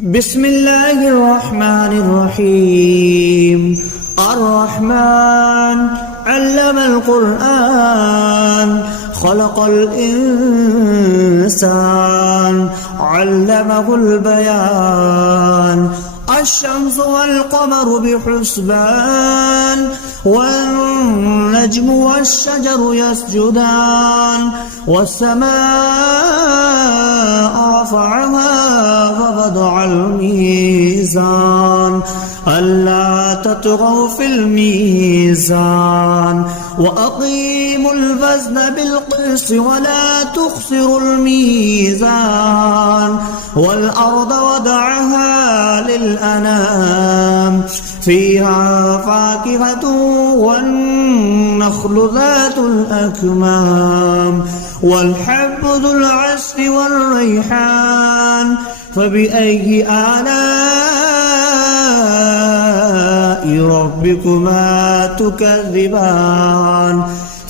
بسم الله الرحمن الرحيم. الرحمن علم القرآن خلق الإنسان علمه البيان. الشمس والقمر بحسبان والنجم والشجر يسجدان والسماء رفعها ووضع الميزان ألا تطغوا في الميزان وأقيموا الوزن بالقسط ولا تخسروا الميزان والأرض وضعها للأنام فيها فاكهة والنخل ذات الأكمام والحب ذو العصف والريحان. فبأي آلاء ربكما تكذبان؟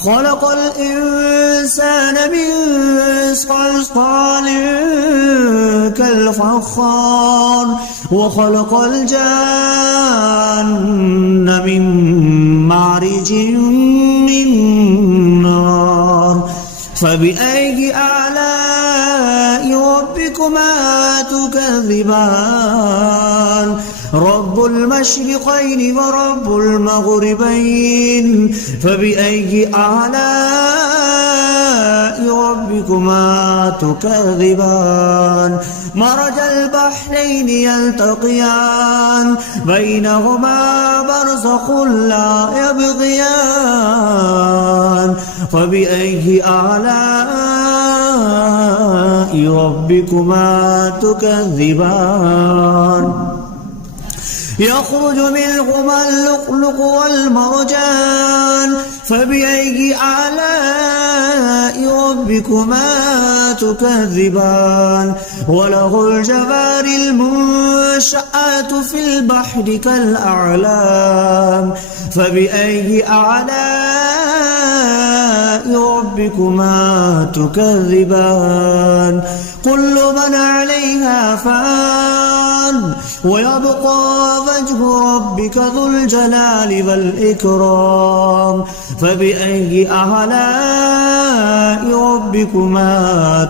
خلق الإنسان من صلصال كالفخار وخلق الجان من مارج من نار. فبأي آلاء ربكما تكذبان؟ رب المشرقين ورب المغربين. فبأي آلاء ربكما تكذبان؟ مرج البحرين يلتقيان بينهما برزخ لا يبغيان. فبأي آلاء ربكما تكذبان؟ يخرج منهما اللؤلؤ والمرجان. فبأي آلاء ربكما تكذبان؟ وله الجوار المنشآت في البحر كالأعلام. فبأي آلاء ربكما تكذبان؟ كل من عليها فان ويبقى وجه ربك ذو الجلال والإكرام. فبأي آلاء ربكما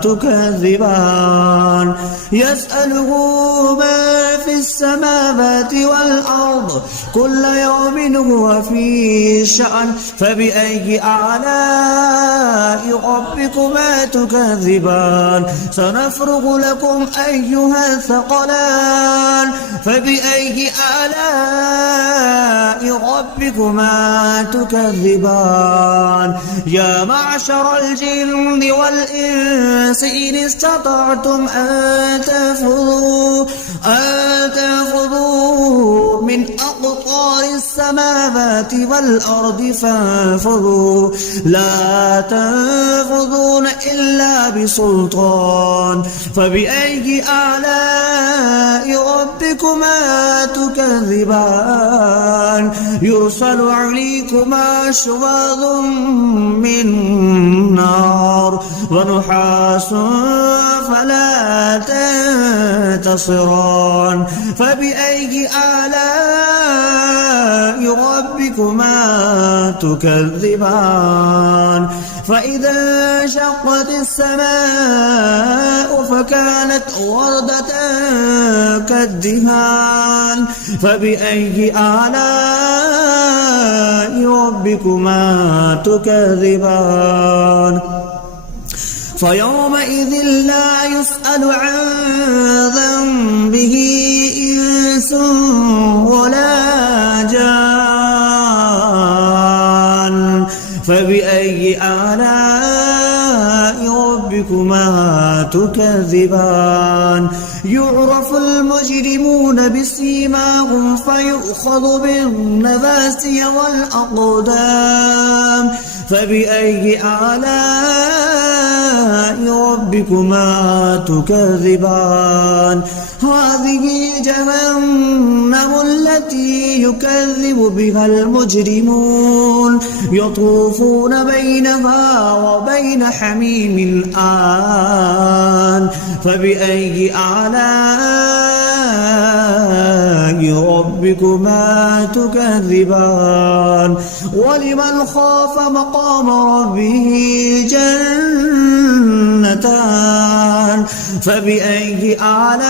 تكذبان؟ يسأله ما في السماوات والأرض كل يوم هو في شأن. فبأي آلاء ربكما تكذبان؟ سنفرغ لكم أيها الثقلان. فبأي آلاء ربكما تكذبان؟ يا معشر الجن والإنس إن استطعتم أن تنفذوا من أقطار السماوات والأرض فانفذوا لا تنفذون إلا بسلطان. فبأي آلاء ربكما تكذبان؟ يرسل عليكما شواظ من نار ونحاس فلا تنتصران. فبأي آلاء ربكما تكذبان؟ فإذا انشقت السماء فكانت وردة كالدهان. فبأي آلاء ربكما تكذبان؟ فيومئذ لا يسأل عن ذنبه إنس ولا جان. فبأي آلاء ربكما تكذبان؟ يعرف المجرمون بسيماهم فيؤخذ بالنواسي والأقدام. فبأي آلاء ربكما تكذبان؟ هذه جهنم التي يكذب بها المجرمون يطوفون بينها وبين حميم آن. فبأي آلاء ربكما تكذبان ولمن خاف مقام ربه جنتان فبأي آلاء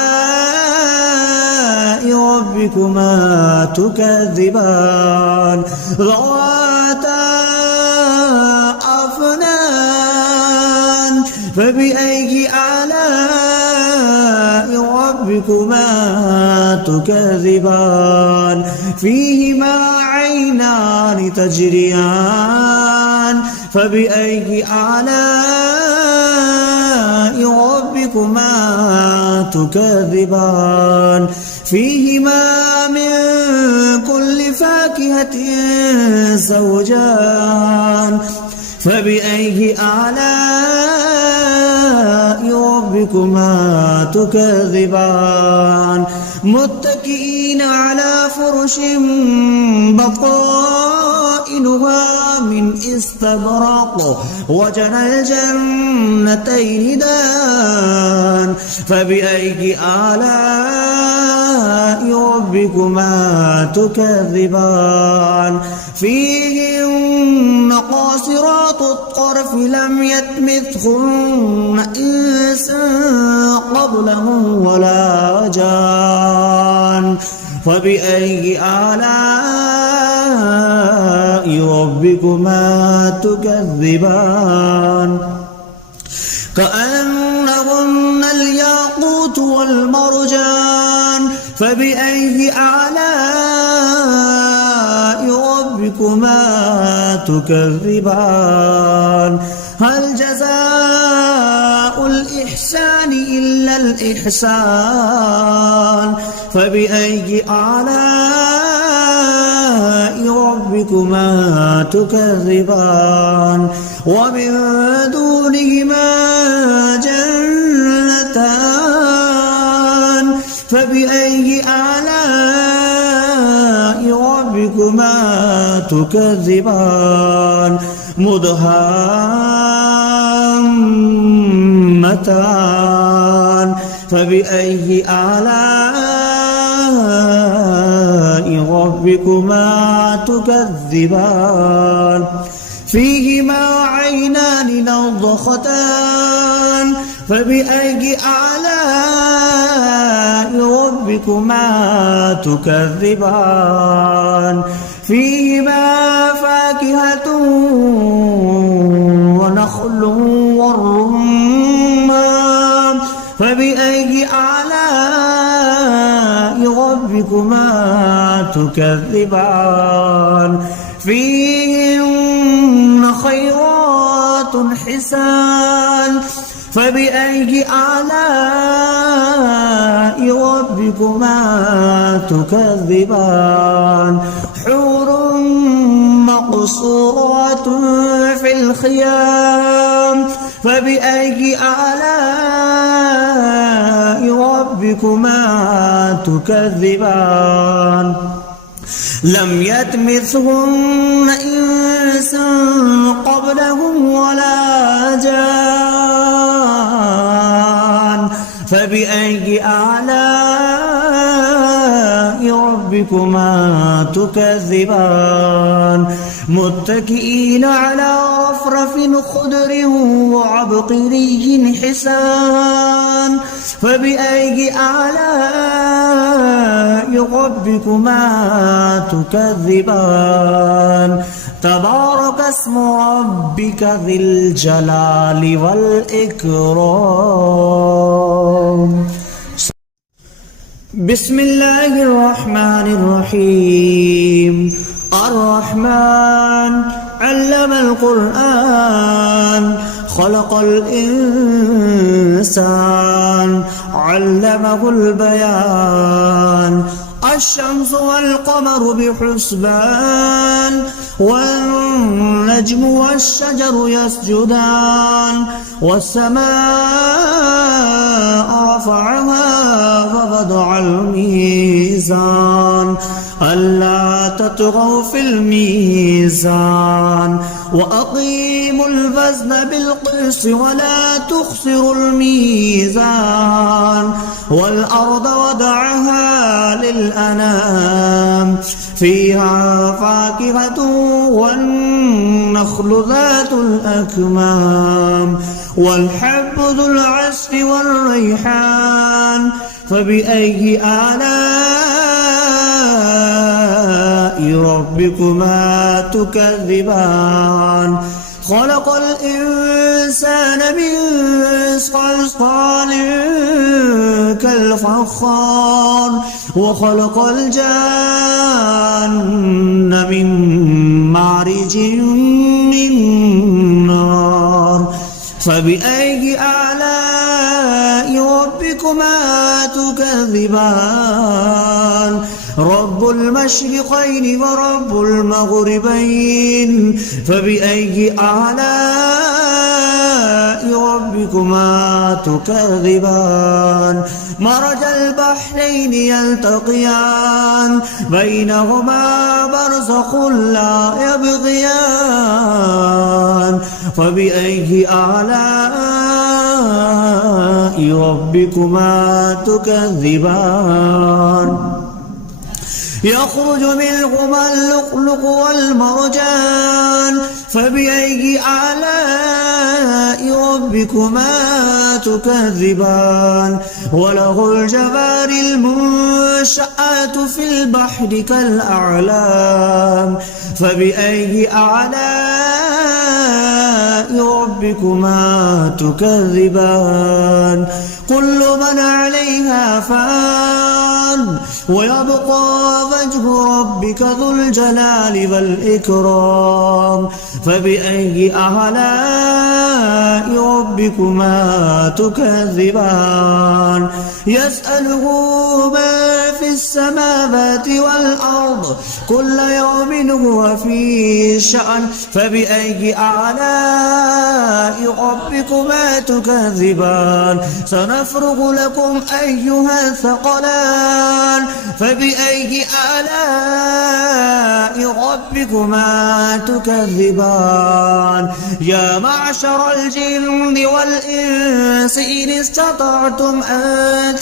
ربكما تكذبان ذواتا أفنان فبأي آلاء ربكما تكذبان فيهما عينان تجريان فبأي آلاء ربكما تكذبان فيهما من كل فاكهة زوجان فبأي آلاء ربكما تكذبان متكئين على فرش بطائنها من استبرق وجنى الجنتين دان فبأي آلاء ربكما تكذبان فيهن قاصرات الطرف لم يطمثهن إنس قبلهم ولا جان فبأي آلاء ربكما تكذبان كأنهن الياقوت والمرجان فبأي آلاء ربكما تكذبان هل جزاء الإحسان إلا الإحسان فبأي آلاء ربكما تكذبان ومن دونهما جنتان فبأي آلاء ربكما تكذبان مدهامتان فبأي آلاء ربكما تكذبان فيهما عينان نضختان فبأي آلاء ربكما تكذبان فيهما فاكهة ونخل والرمان فبأي آلاء ربكما تكذبان فيهن خيرات حسان فبأي آلاء ربكما تكذبان حور مقصورات في الخيام فبأي آلاء ربكما تكذبان لم يطمثهن إنس قبلهم ولا جان فبأي آلاء ربكما تكذبان متكئين على رفرف خضر وعبقري حسان فبأي آلاء ربكما تكذبان تبارك اسم ربك ذي الجلال والإكرام بسم الله الرحمن الرحيم الرحمن علم القرآن خلق الإنسان علمه البيان الشمس والقمر بحسبان والنجم والشجر يسجدان والسماء رفعها فوضع الميزان ألا تطغوا في الميزان وأقيموا الوزن بالقسط ولا تخسروا الميزان والأرض وضعها للأنام فيها فاكهة والنخل ذات الأكمام والحب ذو العصف والريحان فبأي آلاء ربكما تكذبان خلق الإنسان من صلصال كالفخار وخلق الجان من مارج من نار فبأي آلاء ربكما تكذبان رب المشرقين ورب المغربين فبأي آلاء ربكما تكذبان مرج البحرين يلتقيان بينهما برزخ لا يبغيان فبأي آلاء ربكما تكذبان يخرج منهما اللؤلؤ والمرجان فبأي آلاء ربكما تكذبان وله الجوار المنشآت في البحر كالأعلام فبأي آلاء ربكما تكذبان كل من عليها فان ويبقى وجه ربك ذو الجلال والإكرام فبأي آلاء ربكما تكذبان يسأله ما في السماوات والأرض كل يوم هو في شأن فبأي آلاء ربكما تكذبان سنفرغ لكم أيها الثقلان فبأي آلاء ربكما تكذبان يا معشر الجن والإنس إن استطعتم أن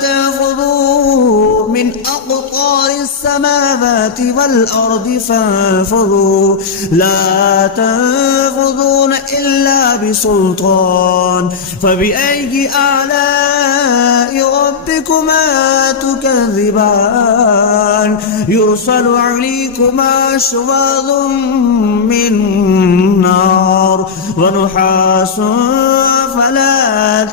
تنفذوا من أقطار السماوات والأرض فانفذوا لا تنفذون إلا بسلطان فبأي آلاء ربكما تكذبان يرسل عليكما شواظ من نار ونحاس فلا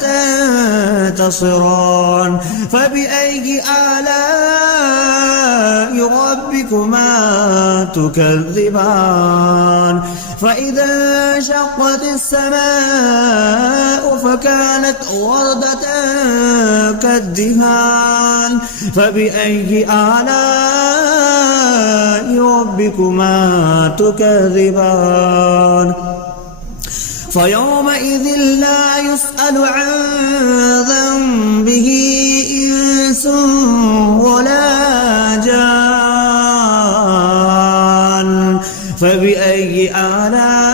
تنتصران فبأي آلاء ربكما تكذبان فإذا انشقت السماء فكانت وردة كالدهان فبأي آلاء ربكما تكذبان فيومئذ لا يسأل عن ذنبه إنس ولا جان فبأي آلاء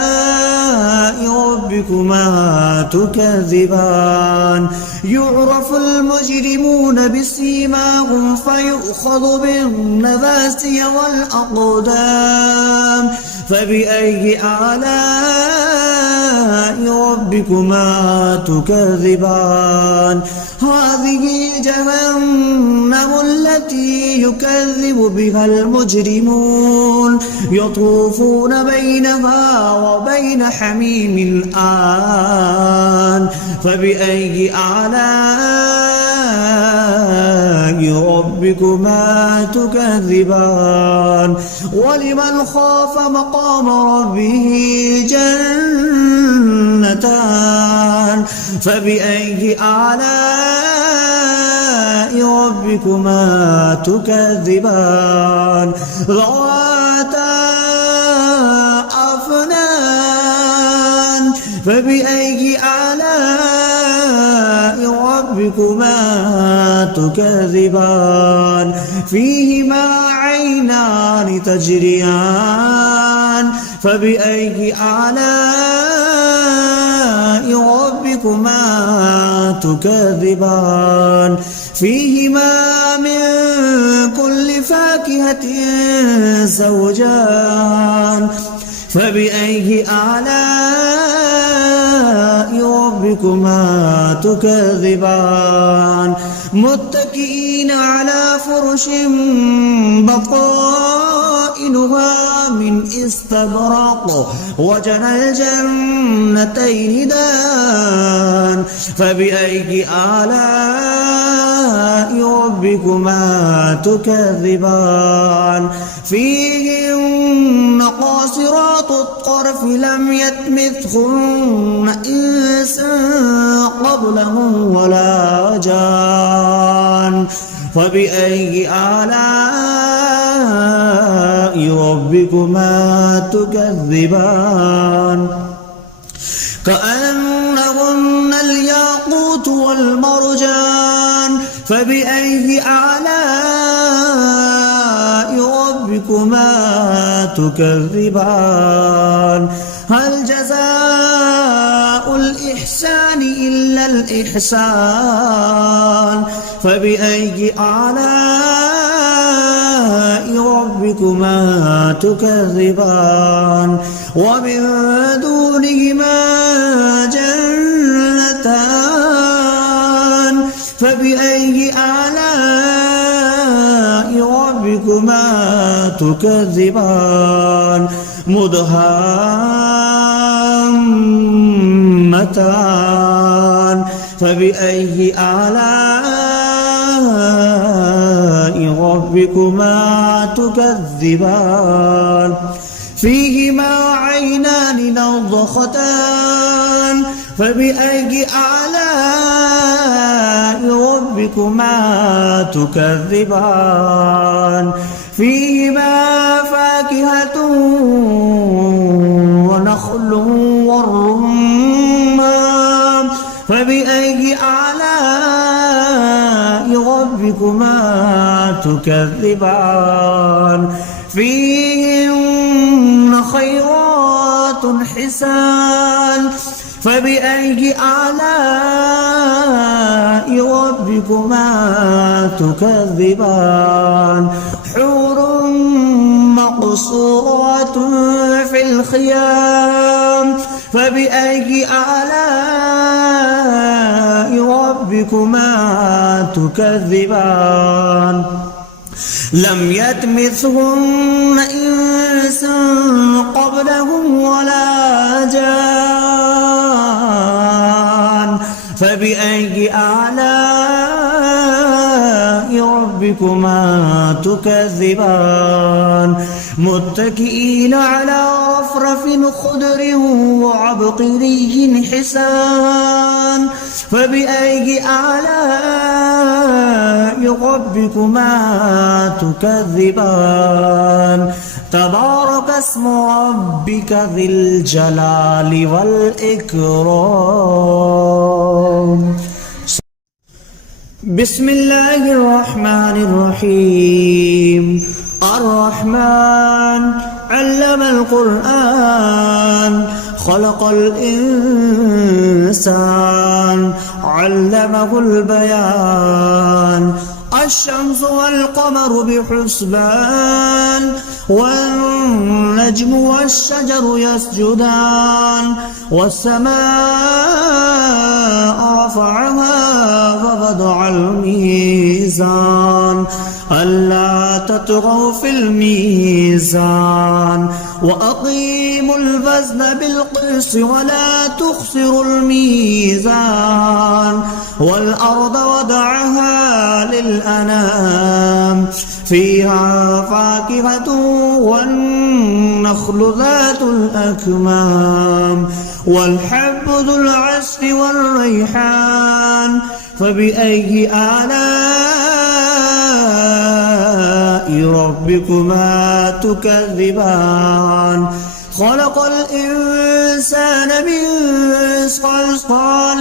ربكما تكذبان يعرف المجرمون بسيماهم فيؤخذ بالنواسي والأقدام فبأي آلاء ربكما تكذبان هذه جهنم التي يكذب بها المجرمون يطوفون بينها وبين حميم آن فبأي آلاء ربكما تكذبان ولمن خاف مقام ربه جنتان فبأي آلاء ربكما تكذبان ذواتا أفنان فبأي آلاء ربكما تكذبان فيهما عينان تجريان فبأي آلاء ربكما تكذبان فيهما من كل فاكهة زوجان فبأي آلاء ربكما تكذبان متكئين على فرش بطائنها من استبرق وجنى الجنتين دان فبأي آلاء ربكما تكذبان فيهن قاصرات الطرف لم يطمثهن إنس قبلهم ولا جان فبأي آلاء ربكما تكذبان كأنهن الياقوت والمرجان فبأي آلاء ربكما تكذبان هل جزاء الإحسان إلا الإحسان فبأي آلاء ربكما تكذبان ومن دونهما جنتان فبأي آلاء ربكما تكذبان مدهامتان فبأي آلاء ربكما تكذبان فيهما عينان نضختان فبأي آلاء ربكما تكذبان فيهما فاكهة ونخل والرمان فبأي آلاء ربكما تكذبان فيهن خيرات حسان فبأي آلاء ربكما تكذبان حور مقصورات في الخيام فبأي آلاء ربكما تكذبان لم يطمثهن إنس قبلهم ولا جان فبأي آلاء ربكما تكذبان متكئين على رفرف خضر وعبقري حسان فبأي آلاء ربكما تكذبان تبارك اسم ربك ذي الجلال والإكرام بسم الله الرحمن الرحيم الرحمن علم القرآن خلق الإنسان علمه البيان الشمس والقمر بحسبان والنجم والشجر يسجدان والسماء رفعها ووضع الميزان ألا تطغوا في الميزان وأقيموا الوزن بالقسط ولا تخسروا الميزان والأرض وضعها للأنام فيها فاكهة والنخل ذات الأكمام والحب ذو العصف والريحان فبأي آلاء ربكما تكذبان خلق الإنسان من صلصال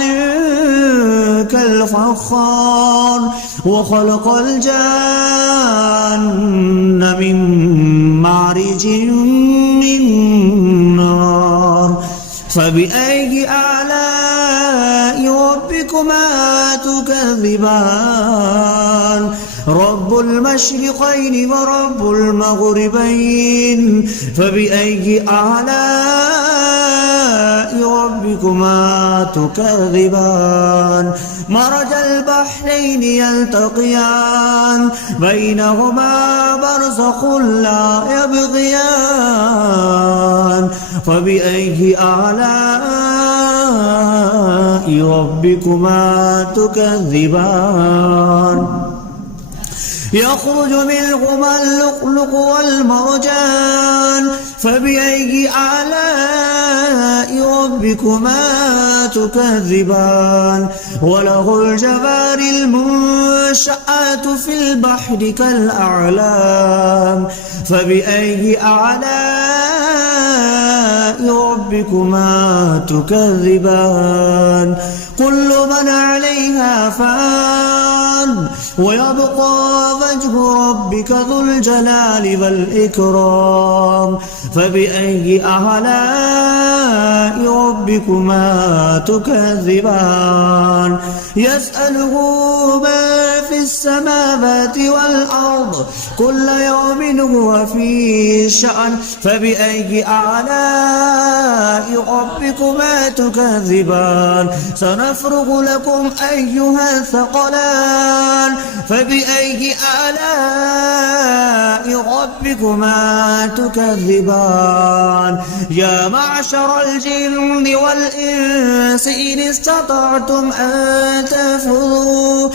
كالفخار وخلق الجان من مارج من نار فبأي آلاء ربكما تكذبان رب المشرقين ورب المغربين فبأي آلاء ربكما تكذبان مرج البحرين يلتقيان بينهما برزخ لا يبغيان فبأي آلاء ربكما تكذبان يخرج منهما اللؤلؤ والمرجان فبأي آلاء ربكما تكذبان وله الجوار المنشآت في البحر كالأعلام فبأي آلاء ربكما تكذبان كل من عليها فان ويبقى وجه ربك ذو الجلال والإكرام فبأي آلاء ربكما تكذبان يسأله ما في السماوات والأرض كل يوم هو في شأن فبأي آلاء ربكما تكذبان سنفرغ لكم أيها الثقلان فبأي آلاء ربكما تكذبان يا معشر الجن والإنس إن استطعتم أن تنفذوا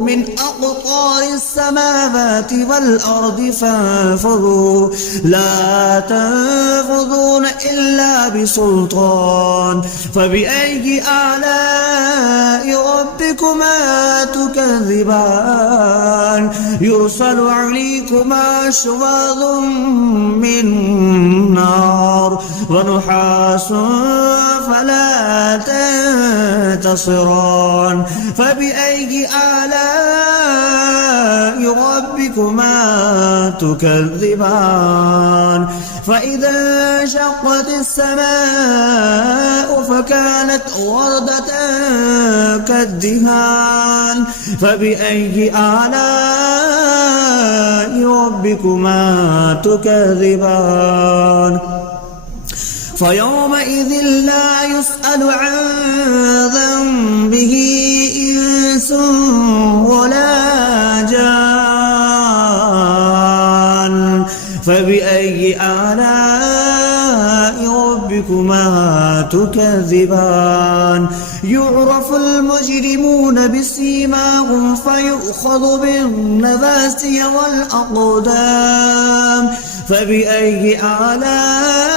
من أقطار السماوات والأرض فانفذوا لا تنفذون إلا بسلطان فبأي آلاء ربكما تكذبان يرسل عليكما شواظ من نار ونحاس فلا تنتصران فبأي آلاء ربكما تكذبان فإذا انشقت السماء فكانت وردة كالدهان فبأي آلاء ربكما تكذبان فيومئذ لا يسأل عن ذنبه إنس ولا جان فبأي آلاء ربكما تكذبان يعرف المجرمون بسيماهم فيؤخذ بالنواسي والأقدام فبأي آلاء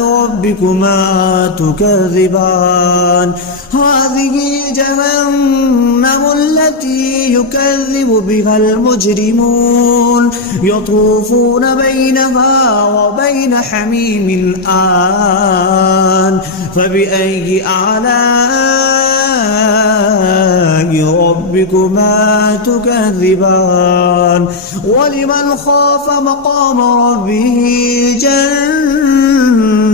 ربكما تكذبان هذه جهنم التي يكذب بها المجرمون يطوفون بينها وبين حميم آن فبأي آلاء ربكما تكذبان ولمن خاف مقام ربه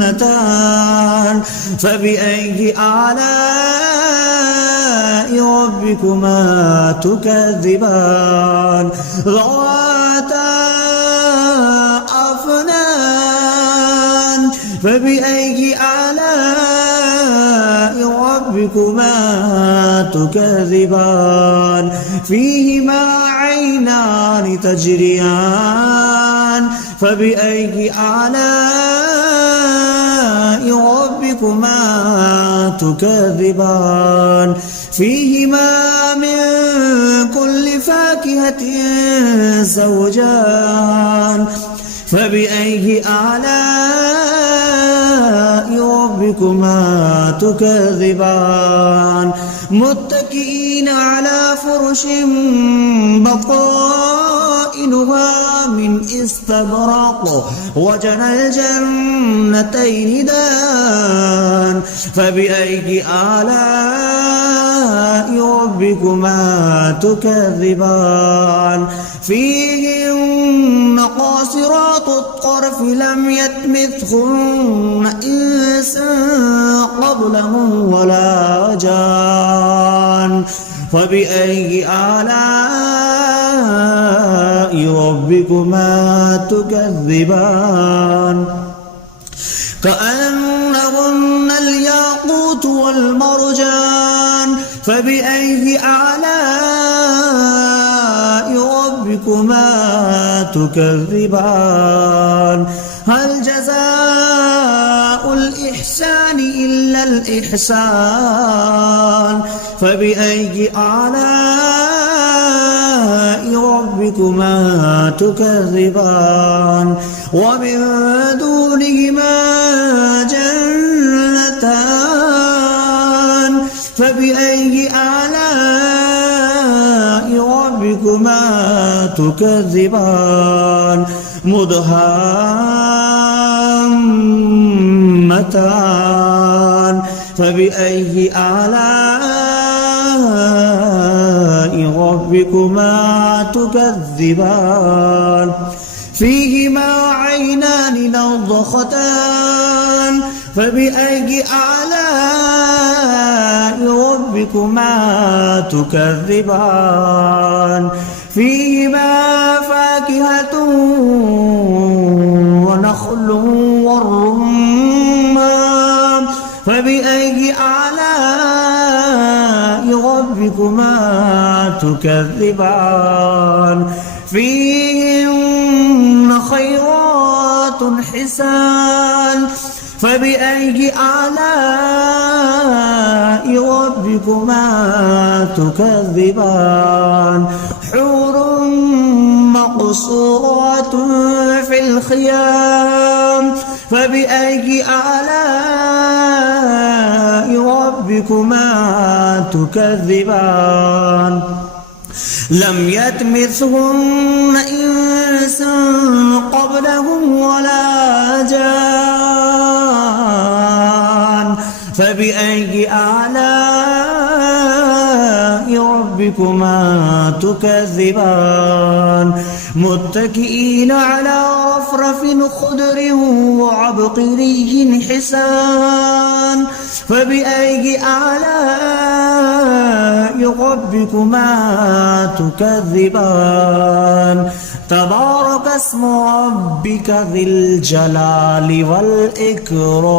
جنتان فبأي آلاء ربكما تكذبان ذواتا أفنان فبأي آلاء ربكما تكذبان فيهما عينان تجريان فبأي آلاء ربكما تكذبان فيهما من كل فاكهة زوجان فبأي آلاء ربكما ربكما تكذبان متكئين على فرش بطائنها من استبرق وجنى الجنتين دان فبأي آلاء ربكما تكذبان فيهن قاصرات الطرف لم يطمثهن إنس قبلهم ولا جان فبأي آلاء ربكما تكذبان كأنهن الياقوت والمرجان فبأي آلاء ربكما تكذبان هل جزاء الإحسان إلا الإحسان فبأي آلاء ربكما تكذبان ومن دونهما جنتان فبأي آلاء ربكما تكذبان مدهامتان فبأي آلاء ربكما تكذبان فيهما عينان نضختان فبأي آلاء ربكما تكذبان فيهما فاكهة ونخل والرمان فبأي آلاء ربكما تكذبان فيهن خيرات حسان فبأي آلاء ربكما تكذبان حور مقصورات في الخيام فبأي آلاء ربكما تكذبان لم يطمثهن إنس قبلهم ولا جان فبأي آلاء ربكما تكذبان متكئين على رفرف خضر وعبقري حسان فبأي آلاء ربكما تكذبان تبارك اسم ربك ذي الجلال والإكرام